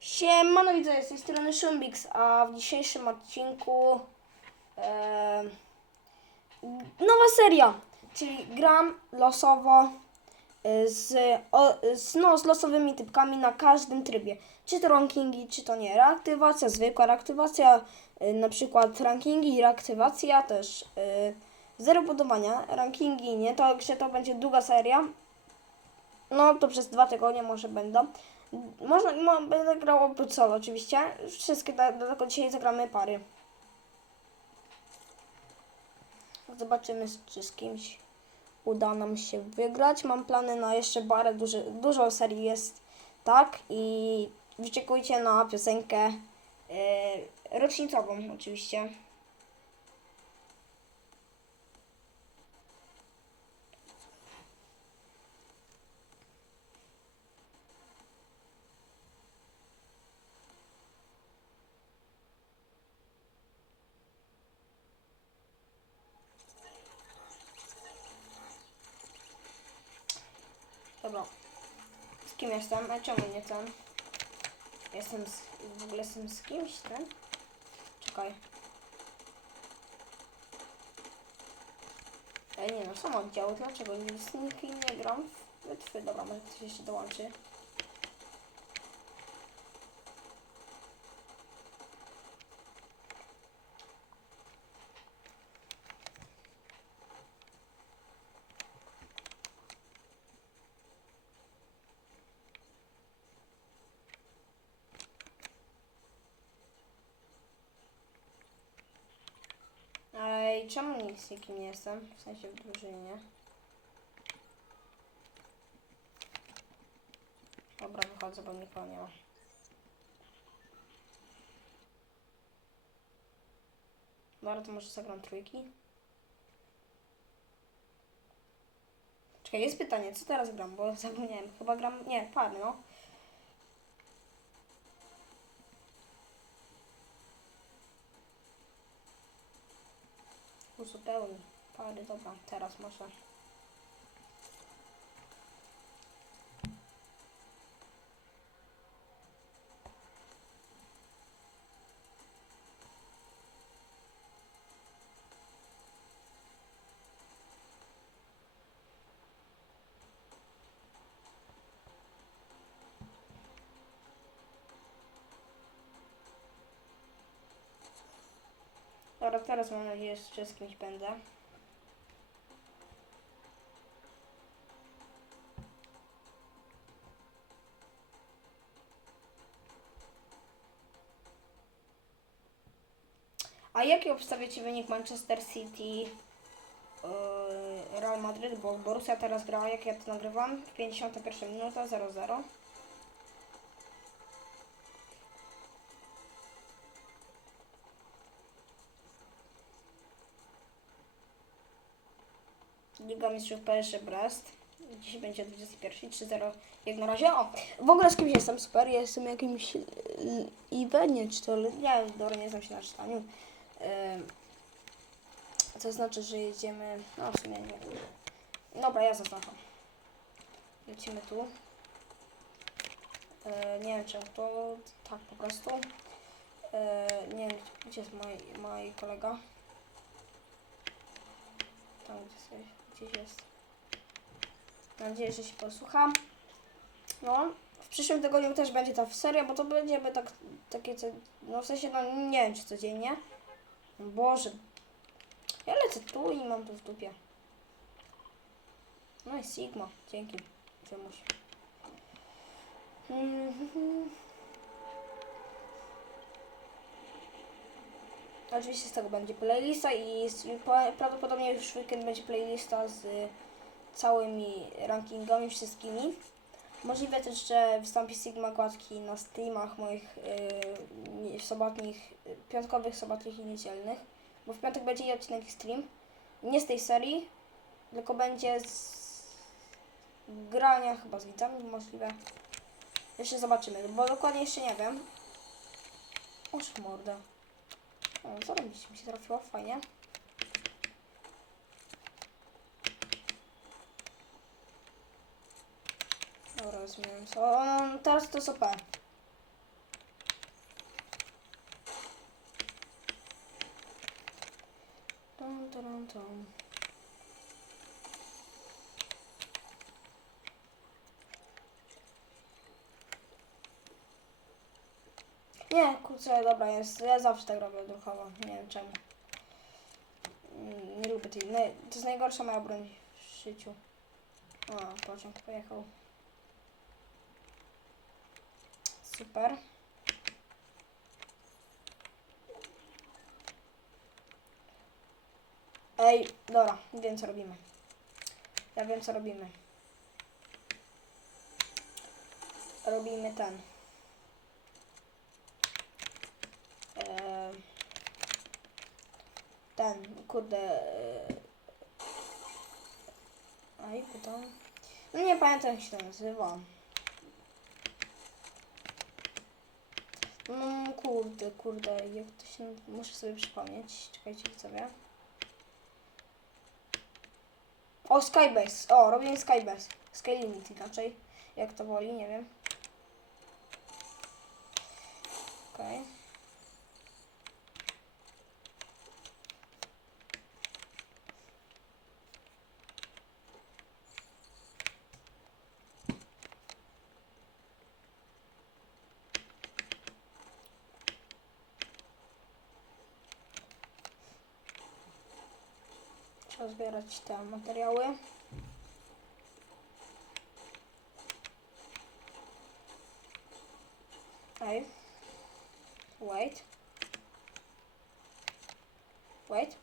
Siemano widzę, z tej strony Szumbix, a w dzisiejszym odcinku e, nowa seria, czyli gram losowo e, z, o, z, no, z losowymi typkami na każdym trybie. Czy to rankingi, czy to nie. Reaktywacja, zwykła reaktywacja, e, na przykład rankingi i reaktywacja też. E, zero budowania, rankingi nie, to, że to będzie długa seria. No to przez dwa tygodnie może będą. Można, mo, będę grał oprócz solo oczywiście. Wszystkie, do, do tego dzisiaj zagramy pary. Zobaczymy, czy z kimś uda nam się wygrać. Mam plany na jeszcze parę, duży, dużo serii jest, tak? I wyczekujcie na piosenkę yy, rocznicową oczywiście. Dobra. Z kim jestem? A czemu nie ten? Jestem z, w ogóle jestem z kimś, ten? Czekaj. Ej, nie no, sam oddział, dlaczego nikim nie gram w bitwy? Dobra, może ktoś jeszcze dołączy. Ej, czemu z nikim nie jestem? W sensie w drużynie. Dobra, wychodzę, bo nikogo nie ma. Dobra, to może zagram trójki? Czekaj, jest pytanie, co teraz gram, bo zapomniałem. Chyba gram, nie, pary, no. Uzupełni. Pary, dobra, teraz może. Dobra, teraz mam nadzieję, że z kimś będę. A jaki obstawiacie wynik Manchester City yy, Real Madrid? Bo Borussia teraz grała, jak ja to nagrywam, w 51 minuta 0-0. Mistrzów PSG Brest. Dzisiaj będzie 21, 3-0 jak na razie. O, w ogóle z kimś jestem super, jestem jakimś y, Iwenie, czy to, wiem, dobra, nie znam się na czytaniu. Co znaczy, że jedziemy, no w sumie nie. Dobra, ja zaznaczam. Lecimy tu. Yy, nie wiem czemu to, tak po prostu. Yy, nie wiem, gdzie jest mój, mój kolega. Tam gdzieś, gdzieś jest. Mam nadzieję, że się posłucha. No, w przyszłym tygodniu też będzie ta seria, bo to będziemy tak, takie, no w sensie, no nie wiem czy codziennie. Boże, ja lecę tu i mam to w dupie. No i Sigma, dzięki, czemuś. Mhm. Oczywiście z tego będzie playlista i z, prawdopodobnie już w weekend będzie playlista z całymi rankingami wszystkimi. Możliwe też, że wystąpi Sigma Gładki na streamach moich yy, sobotnich, piątkowych, sobotnich i niedzielnych. Bo w piątek będzie odcinek stream. Nie z tej serii, tylko będzie z grania chyba z widzami, możliwe. Jeszcze zobaczymy, bo dokładnie jeszcze nie wiem. Oż morda. O, co robić? Mi się trafiło fajnie. Dobra, rozumiem. Co? Teraz to jest OP. to. Nie, kurczę, dobra jest. Ja zawsze tak robię odruchowo. Nie wiem czemu. Mm, Nie lubię tej. To jest najgorsza moja broń w życiu. O, pociąg pojechał. Super. Ej, dobra, wiem co robimy. Ja wiem co robimy. Robimy ten. Ten, kurde. eee, Aj, pytam. No nie pamiętam jak się to nazywa. No kurde, kurde, jak to się... Muszę sobie przypomnieć. Czekajcie, widzowie. O, Skybase. O, robię Skybase. Sky Limit inaczej. Jak to woli, nie wiem. Trzeba zbierać te materiały. Ej. Wait. Wait.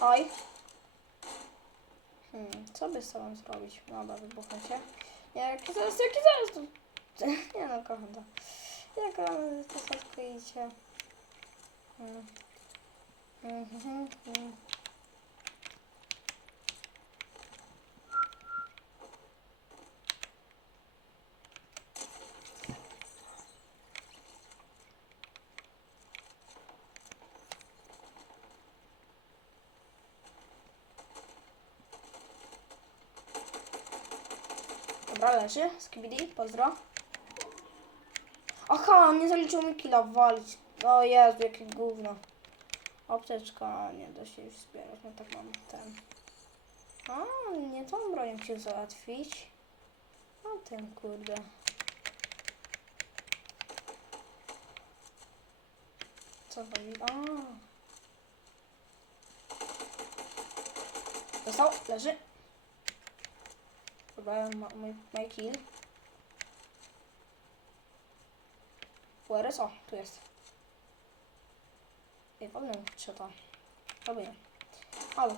Oj. Hmm, co by z sobą zrobić? Dobra, wybuchacie. Nie, jaki zaraz, jaki zaraz to... Nie no, kocham to. Jak to słodko idzie. Dobra, leży. Skibidi, pozdro. Aha, nie zaliczył mi killa walić. O Jezu, jakie gówno. Apteczka, nie da się już zbierać, no tak mam ten. A, nie tą bronią się załatwić. A ten kurde. Co robi? A. Dostał, leży. Dobra, ma, mój, mój kill. Where is? O, tu jest. Ej, wolno trzeba. Robię. Ale.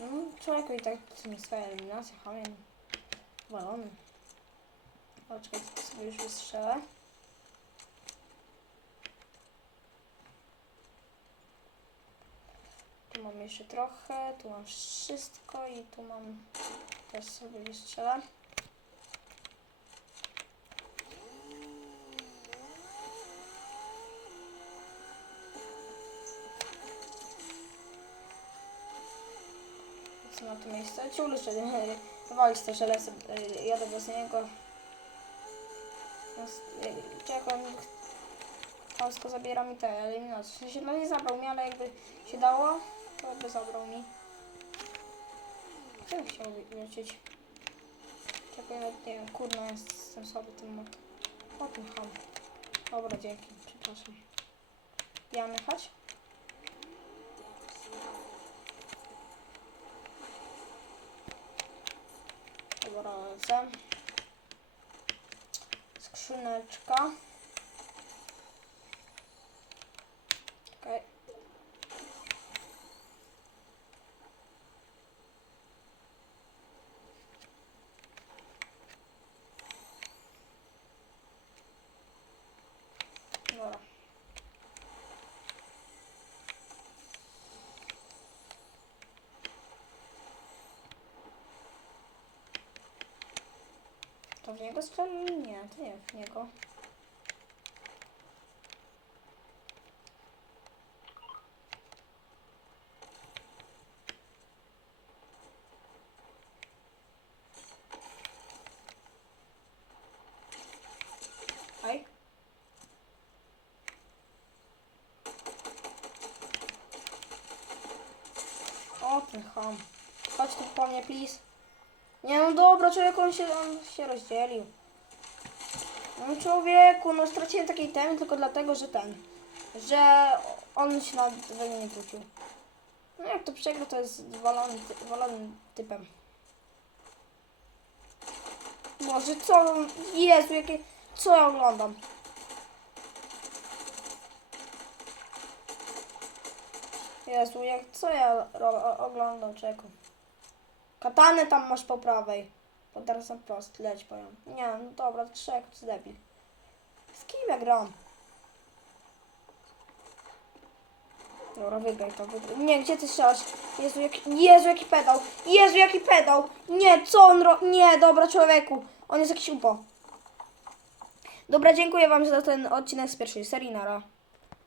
Mm, człowieku i tak to nie swoja eliminacja, hamien. Walony. O, czekajcie, to sobie już wystrzelę. Tu mam jeszcze trochę, tu mam wszystko i tu mam... Też sobie wystrzelę. Co na to miejsce? Ciul jeszcze walić to żelazem. y, Jadę bez niego. Jak on Polsko zabiera mi te eliminacje. No nie zabrał mi, ale jakby się dało, to by zabrał mi. On chciał lecieć? Czekaj, nawet nie wiem, kurna, jestem słaby tym mod. O tym ham. Dobra, dzięki, przepraszam. Ja jechać? Skrzyneczka. To w jego stronę? Nie, to nie w niego. Aj. O, ten ham. Chodź tu po mnie, please. Nie no dobra, człowieku, on się, on się rozdzielił. No człowieku, no straciłem takiej temy tylko dlatego, że ten, że on się na we mnie nie wrócił. No jak to przegrał, to jest walonym, ty, walonym typem. Boże, co, Jezu, jakie, co ja oglądam? Jezu, jak, co ja oglądam, czeko? Katanę tam masz po prawej. To teraz na prost, leć po nią. Nie, no dobra, trzech, to debil. Z kim ja gram? Dobra, wygraj to, wygraj. Nie, gdzie ty strzelasz? Jezu, jaki, Jezu, jaki pedał. Jezu, jaki pedał. Nie, co on ro... Nie, dobra, człowieku. On jest jakiś upo. Dobra, dziękuję wam za ten odcinek z pierwszej serii. Nara.